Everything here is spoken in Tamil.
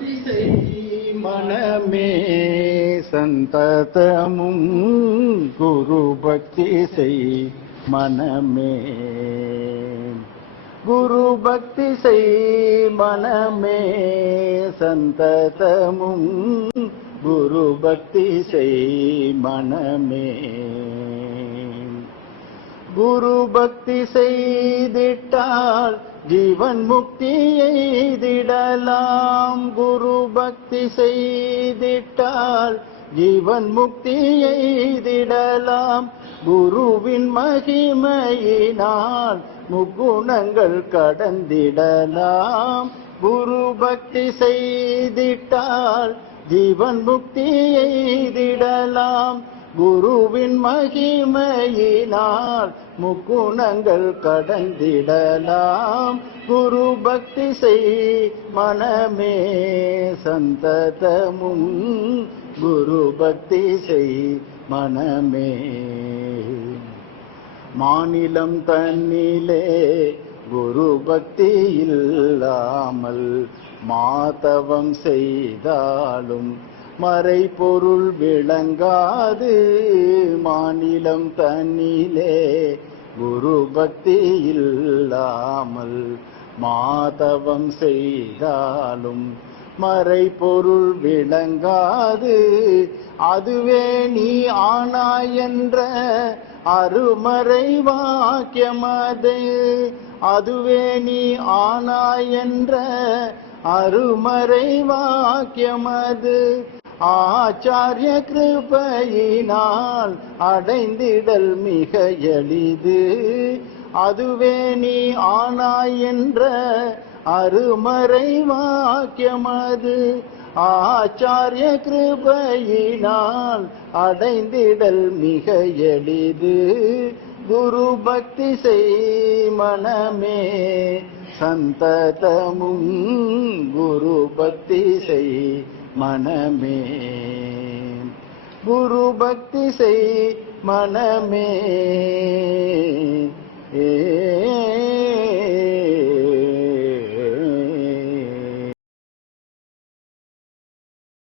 பக்தி செய் மனமே சந்ததமும் குரு பக்தி செய் மனமே குரு பக்தி செய் மனமே சந்ததமும் குரு பக்தி செய் மனமே குரு பக்தி செய்திட்டால் ஜீவன் முக்தி எய்திடலாம் குரு பக்தி செய்திட்டால் ஜீவன் முக்தி எய்திடலாம் குருவின் மகிமையினால் முக்குணங்கள் கடந்திடலாம் குரு பக்தி செய்திட்டால் ஜீவன் முக்தி எய்திடலாம் குருவின் மகிமையினால் முக்குணங்கள் கடந்திடலாம் குரு பக்தி செய் மனமே சந்ததமும் குரு பக்தி செய் மனமே மாநிலம் தன்னிலே குரு பக்தி இல்லாமல் மாதவம் செய்தாலும் மறை பொருள் விளங்காது மாநிலம் தன்னிலே குரு பக்தி இல்லாமல் மாதவம் செய்தாலும் மறை பொருள் விளங்காது அதுவே நீ ஆனாய் என்ற அருமறை வாக்கியமது அதுவே நீ ஆனாய் என்ற அருமறை வாக்கியமது ஆச்சாரிய கிருபையினால் அடைந்திடல் மிக எளிது அதுவே நீ ஆனாய் என்ற அருமறை வாக்கியமது ஆச்சாரிய கிருபையினால் அடைந்திடல் மிக எளிது குரு பக்தி செய் மனமே சந்ததமும் குரு பக்தி செய் மனமே குரு பக்தி செய் மனமே